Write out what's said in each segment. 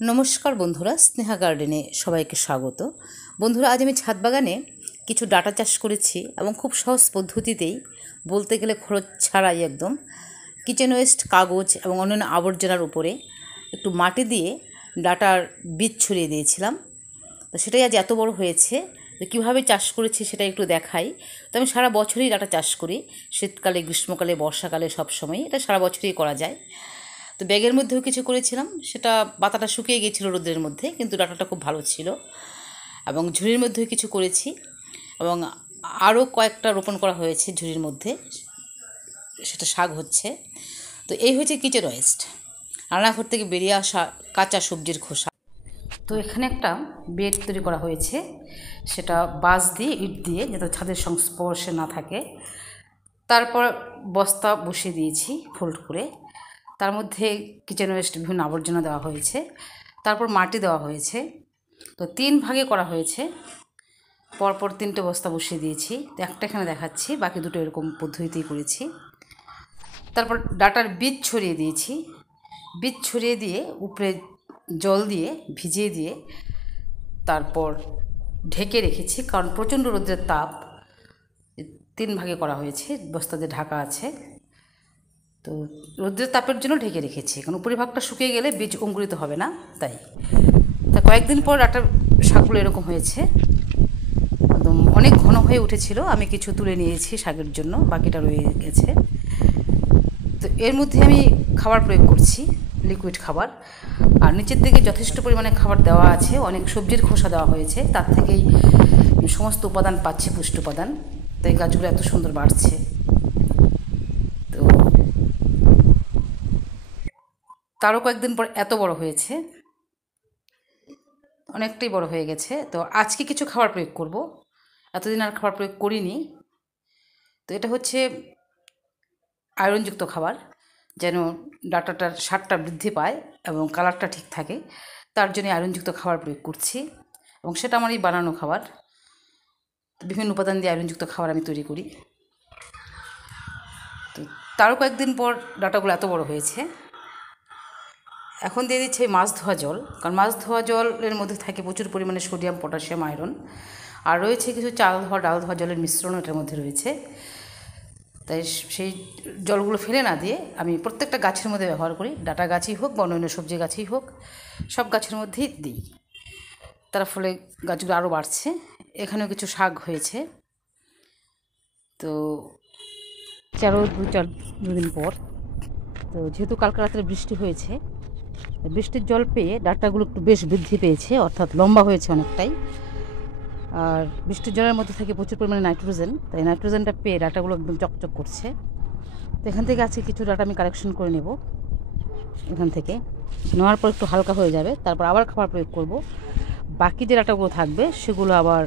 নমস্কার বন্ধুরা, স্নেহা গার্ডেনে সবাইকে স্বাগত। বন্ধুরা, আজ আমি ছাদ বাগানে কিছু ডাঁটা চাষ করেছি এবং খুব সহজ পদ্ধতিতেই, বলতে গেলে খরচ ছাড়াই একদম, কিচেন ওয়েস্ট, কাগজ এবং অন্যান্য আবর্জনার উপরে একটু মাটি দিয়ে ডাঁটার বীজ ছড়িয়ে দিয়েছিলাম। তো সেটাই আজ এত বড় হয়েছে। তো কীভাবে চাষ করেছি সেটা একটু দেখাই। তো আমি সারা বছরই ডাঁটা চাষ করি, শীতকালে, গ্রীষ্মকালে, বর্ষাকালে, সব সময় এটা সারা বছরই করা যায়। তো ব্যাগের মধ্যেও কিছু করেছিলাম, সেটা পাতাটা শুকিয়ে গিয়েছিলো রোদের মধ্যে, কিন্তু ডাঁটাটা খুব ভালো ছিল। এবং ঝুড়ির মধ্যেও কিছু করেছি এবং আরও কয়েকটা রোপণ করা হয়েছে ঝুড়ির মধ্যে, সেটা শাক হচ্ছে। তো এই হচ্ছে কিচেন ওয়েস্ট, রান্নাঘর থেকে বেরিয়ে আসা কাঁচা সবজির খোসা। তো এখানে একটা বেড তৈরি করা হয়েছে, সেটা বাঁশ দিয়ে, ইট দিয়ে, যাতে ছাদের সংস্পর্শে না থাকে। তারপর বস্তা বসিয়ে দিয়েছি ফোল্ড করে, তার মধ্যে কিচেন ওয়েস্ট বিভিন্ন আবর্জনা দেওয়া হয়েছে, তারপর মাটি দেওয়া হয়েছে। তো 3 ভাগে করা হয়েছে, পরপর 3টে বস্তা বসিয়ে দিয়েছি। তো একটা এখানে দেখাচ্ছি, বাকি দুটো এরকম পদ্ধতিতেই করেছি। তারপর ডাঁটার বীজ ছড়িয়ে দিয়েছি, বীজ ছড়িয়ে দিয়ে উপরে জল দিয়ে ভিজিয়ে দিয়ে তারপর ঢেকে রেখেছি, কারণ প্রচণ্ড রোদের তাপ। 3 ভাগে করা হয়েছে, বস্তাতে ঢাকা আছে। তো রোদ্রের তাপের জন্য ঢেকে রেখেছি, কারণ উপরিভাগটা শুকিয়ে গেলে বীজ অঙ্কুরিত হবে না। তা কয়েকদিন পর ডাঁটার শাকগুলো এরকম হয়েছে, একদম অনেক ঘন হয়ে উঠেছিল। আমি কিছু তুলে নিয়েছি শাকের জন্য, বাকিটা রয়ে গেছে। তো এর মধ্যে আমি খাবার প্রয়োগ করছি, লিকুইড খাবার। আর নিচের দিকে যথেষ্ট পরিমাণে খাবার দেওয়া আছে, অনেক সবজির খোসা দেওয়া হয়েছে, তার থেকেই সমস্ত উপাদান পাচ্ছে, পুষ্টি উপাদান। তাই গাছগুলো এত সুন্দর বাড়ছে। তো তারও কয়েকদিন পর এত বড় হয়েছে, অনেকটাই বড় হয়ে গেছে। তো আজকে কিছু খাবার প্রয়োগ করব, এতদিন আর খাবার প্রয়োগ করিনি। তো এটা হচ্ছে আয়রনযুক্ত খাবার, যেন ডাঁটাটার স্বাদটা বৃদ্ধি পায় এবং কালারটা ঠিক থাকে, তার জন্য আয়রনযুক্ত খাবার প্রয়োগ করছি। এবং সেটা আমারই বানানো খাবার, বিভিন্ন উপাদান দিয়ে আয়রনযুক্ত খাবার আমি তৈরি করি। তো তারও কয়েকদিন পর ডাঁটাগুলো এত বড় হয়েছে। এখন দিয়ে দিচ্ছে মাছ ধোয়া জল, কারণ মাছ ধোয়া জলের মধ্যে থাকে প্রচুর পরিমাণে সোডিয়াম, পটাশিয়াম, আয়রন। আর রয়েছে কিছু চাল ধোয়া, ডাল ধোয়া জলের মিশ্রণ এটার মধ্যে রয়েছে। তাই সেই জলগুলো ফেলে না দিয়ে আমি প্রত্যেকটা গাছের মধ্যে ব্যবহার করি, ডাঁটা গাছই হোক বা অন্যান্য সবজি গাছই হোক, সব গাছের মধ্যেই দিই। তার ফলে গাছগুলো আরও বাড়ছে। এখানেও কিছু শাক হয়েছে। তো দুদিন পর, তো যেহেতু কালকে রাত্রে বৃষ্টি হয়েছে, বৃষ্টির জল পেয়ে ডাঁটাগুলো একটু বেশ বৃদ্ধি পেয়েছে, অর্থাৎ লম্বা হয়েছে অনেকটাই। আর বৃষ্টির জলের মধ্যে থেকে প্রচুর পরিমাণে নাইট্রোজেন, তাই নাইট্রোজেনটা পেয়ে ডাঁটাগুলো একদম চকচক করছে। তো এখান থেকে আজকে কিছু ডাঁটা আমি কালেকশন করে নেব। এখান থেকে নেওয়ার পর একটু হালকা হয়ে যাবে, তারপর আবার খাবার প্রয়োগ করব। বাকি যে ডাঁটাগুলো থাকবে সেগুলো আবার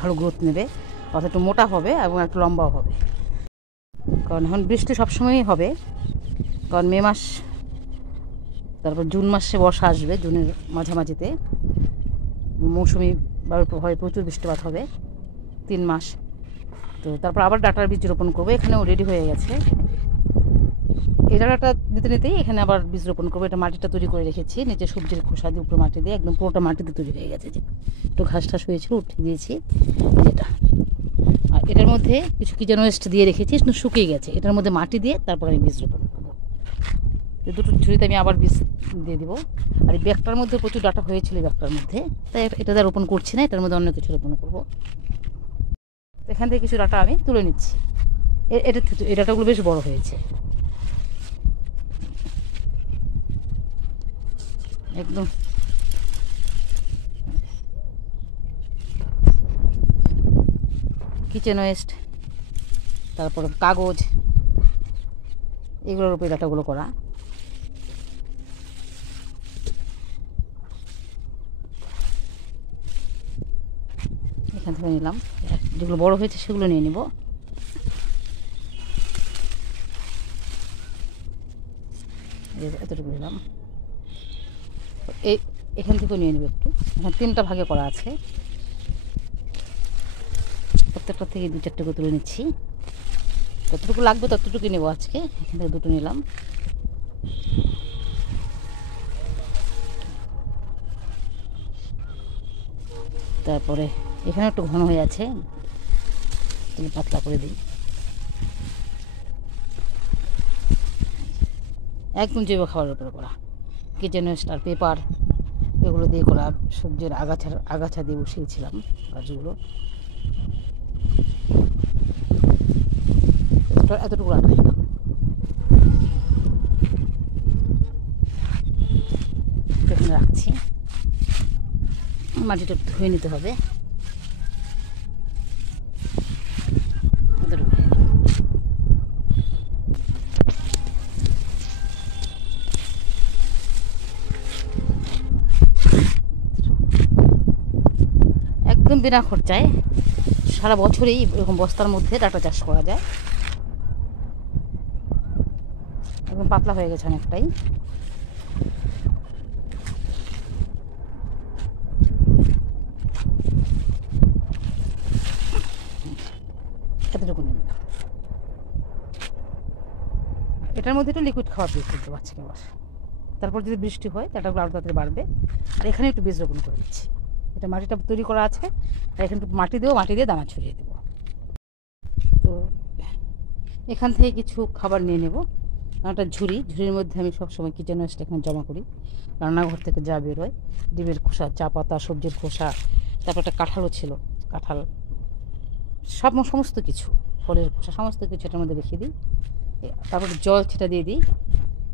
ভালো গ্রোথ নেবে, অর্থাৎ একটু মোটা হবে এবং একটু লম্বাও হবে। কারণ এখন বৃষ্টি সবসময়ই হবে, কারণ মে মাস, তারপর জুন মাসে বর্ষা আসবে, জুনের মাঝামাঝিতে মৌসুমি বায়ুর প্রভাবে প্রচুর বৃষ্টিপাত হবে 3 মাস। তো তারপর আবার ডাঁটার বীজ রোপণ করবো। এখানেও রেডি হয়ে গেছে, এই ডাঁটাটা নিতে নিতেই এখানে আবার বীজ রোপণ করবো। এটা মাটিটা তৈরি করে রেখেছি, নিচে সবজির খোসা দিয়ে উপরে মাটি দিয়ে একদম পুরোটা মাটিতে তৈরি হয়ে গেছে। যে একটু ঘাস টাস হয়েছিল উঠিয়ে দিয়েছি যেটা। আর এটার মধ্যে কিছু কিচেন ওয়েস্ট দিয়ে রেখেছি, শুকিয়ে গেছে। এটার মধ্যে মাটি দিয়ে তারপর আমি বীজ রোপণ করবো। দুটো ঝুড়িতে আমি আবার বীজ দিয়ে দেবো। আর এই ব্যাগটার মধ্যে প্রচুর ডাঁটা হয়েছিল, এই ব্যাগটার মধ্যে, তাই এটাতে রোপণ করছি না, এটার মধ্যে অন্য কিছু রোপণ করবো। এখান থেকে কিছু ডাঁটা আমি তুলে নিচ্ছি। এই ডাঁটাগুলো বেশ বড় হয়েছে, একদম কিচেন ওয়েস্ট, তারপর কাগজ, এগুলোর উপরে ডাঁটাগুলো করা। এখান থেকে নিলাম, যেগুলো বড় হয়েছে সেগুলো নিয়ে নিব। এতটুকু নিলাম, এখান থেকেও নিয়ে নেব একটু। এখানে 3টা ভাগে করা আছে, প্রত্যেকটা থেকে 2-4টে করে তুলে নিচ্ছি। যতটুকু লাগবে ততটুকুই নেব আজকে। এখান থেকে 2টো নিলাম। তারপরে এখানে একটু ঘন হয়ে আছে, তাহলে পাতলা করে দিই। একদম জৈব খাবারের উপরে করা, কিচেন ওয়েস্ট আর পেপার এগুলো দিয়ে করা। সবজির আগাছা দিয়ে বসিয়েছিলাম গাছগুলো। এতটুকু রাখা দিলাম। এখানে রাখছি, মাটিটা ধুয়ে নিতে হবে। একদম বিনা খরচায় সারা বছরই এরকম বস্তার মধ্যে ডাঁটা চাষ করা যায়। একদম পাতলা হয়ে গেছে অনেকটাই। এতটুকু নিয়ে নিলাম। এটার মধ্যে একটু লিকুইড খাবার দিয়ে ফেলতে পারছি আবার। তারপর যদি বৃষ্টি হয় ডাঁটাগুলো আরও তাড়াতাড়ি বাড়বে। আর এখানে একটু বীজ রোপণ করে দিচ্ছি। এটা মাটিটা তৈরি করা আছে, আর এখানে একটু মাটি দিয়ে দানা ছড়িয়ে দেবো। তো এখান থেকে কিছু খাবার নিয়ে নেব। একটা ঝুড়ির মধ্যে আমি সবসময় কিচেন ওয়েস্ট এখানে জমা করি। রান্নাঘর থেকে যা বেরোয়, ডিমের খোসা, চা পাতা, সবজির খোসা, তারপর একটা কাঁঠালও ছিল, কাঁঠাল, সমস্ত কিছু, ফলের খোসা, সমস্ত কিছু এটার মধ্যে রেখে দিই। তারপর জল ছেটা দিয়ে দিই,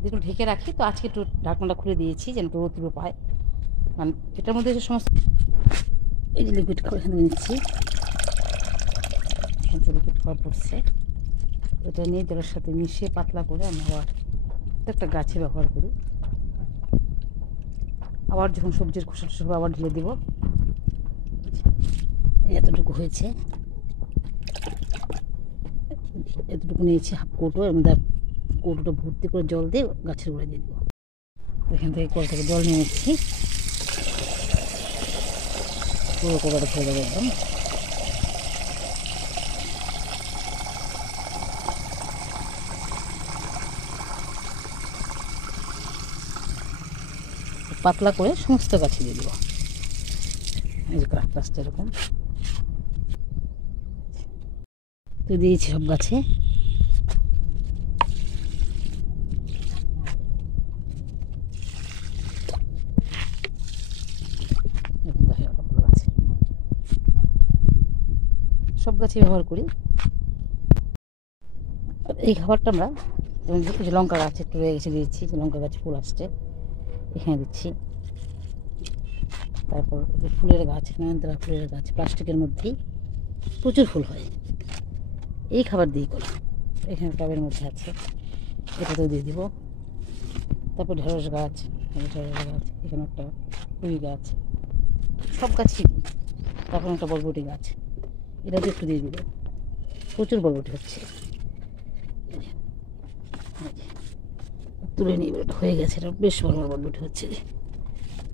একটু ঢেকে রাখি। তো আজকে একটু ঢাকনাটা খুলে দিয়েছি যেন একটু রোদ পায়। কারণ এটার মধ্যে যে সমস্ত এই যে লিকুইড খাবার এখানে নিচ্ছি, লিকুইড খাবার পড়ছে, এটা নিয়ে জলের সাথে মিশিয়ে পাতলা করে আমি আবার একটা গাছে ব্যবহার করি। আবার যখন সবজির খোসা সব আবার ঢেলে দেবো। এতটুকু হয়েছে, এতটুকু নিয়েছি হাফ কৌটো, এর মধ্যে কৌটোটা ভর্তি করে জল দিয়ে গাছের গোড়ায় দিয়ে দেবো। এখান থেকে কল থেকে জল নিয়ে নিচ্ছি, পুরো কৌটোটা ফেলে দেবো একদম। পাতলা করে সমস্ত গাছে দিয়ে দেবো। এই যে গাছটা এরকম তো দিয়েছি সব গাছে। সব গাছে ব্যবহার করি। এই খাবারটা আমরা যেমন যে লঙ্কা গাছ একটু রয়ে গেছে দিয়েছি, যে লঙ্কা গাছে ফুল আসছে এখানে দিচ্ছি। তারপর ফুলের গাছ, নয়নতারা ফুলের গাছ প্লাস্টিকের মধ্যেই প্রচুর ফুল হয়, এই খাবার দিয়েই করা। এখানে টবের মধ্যে আছে, এটাতেও দিয়ে দিব। তারপর ঢেঁড়স গাছ, এখানে একটা পুঁই গাছ, সব গাছই দিই। তখন একটা বরবটি গাছ, এটাতে একটু দিয়ে দিব। প্রচুর বরবটি হচ্ছে, তুলে নিয়ে এটা হয়ে গেছে, এটা বেশ বড় বরবটি হচ্ছে।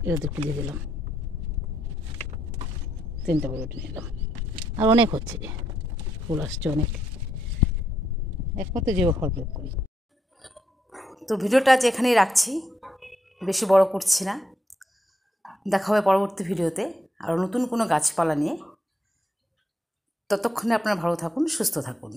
এটাতে একটু দিয়ে দিলাম, 3টা বরবটি নিলাম। আর অনেক হচ্ছে, ফুল আসছে অনেক। একমাত্র জৈব খাবার প্রয়োগ করি। তো ভিডিওটা আজ এখানেই রাখছি, বেশি বড় করছি না। দেখা হবে পরবর্তী ভিডিওতে আর নতুন কোনো গাছপালা নিয়ে। ততক্ষণে আপনারা ভালো থাকুন, সুস্থ থাকুন।